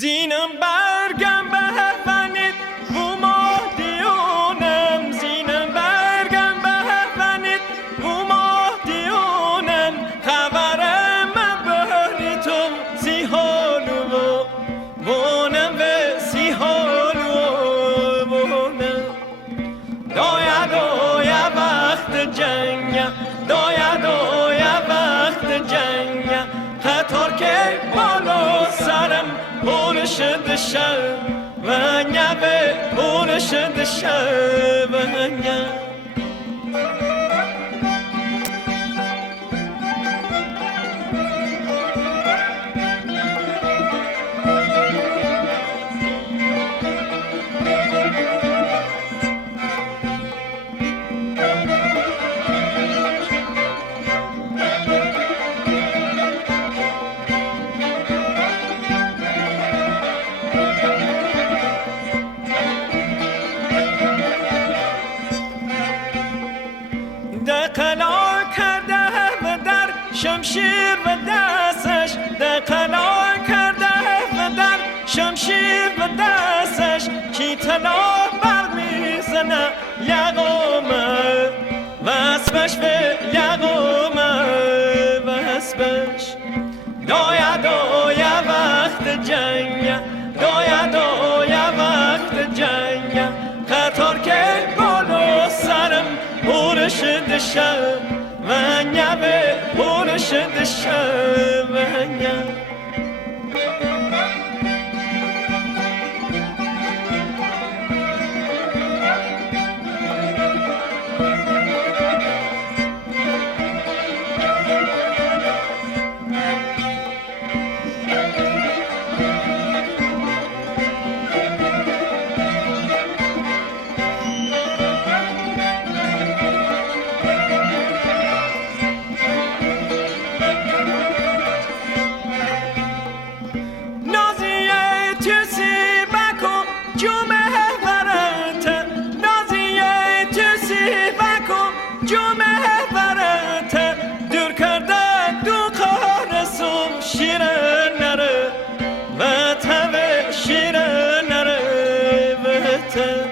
زینم برگم بهونید و مهدیونم زینم برگم بهونید و مهدیونم خبرم بهری تو سی حالو بونم و سی حالو بونم دایا دایا وقت جنگ دایا دایا وقت جنگ خطر که بالا سرم پولش دشه و نبه پولش دشه و نبه دقلا کرده و در شمشیر و دستش دقلا کرده و در شمشیر و دستش کی طلا بر میزنه یقومه و اسبش به یقومه و اسبش دایا دایا وقت جنگ دایا دایا وقت جنگ خطر که بالو سرم پورش دشه و نبه پورش دشه و نبه جمعه برات دور کرده دو قارسم شیرن نره و تو شیرن نره و تو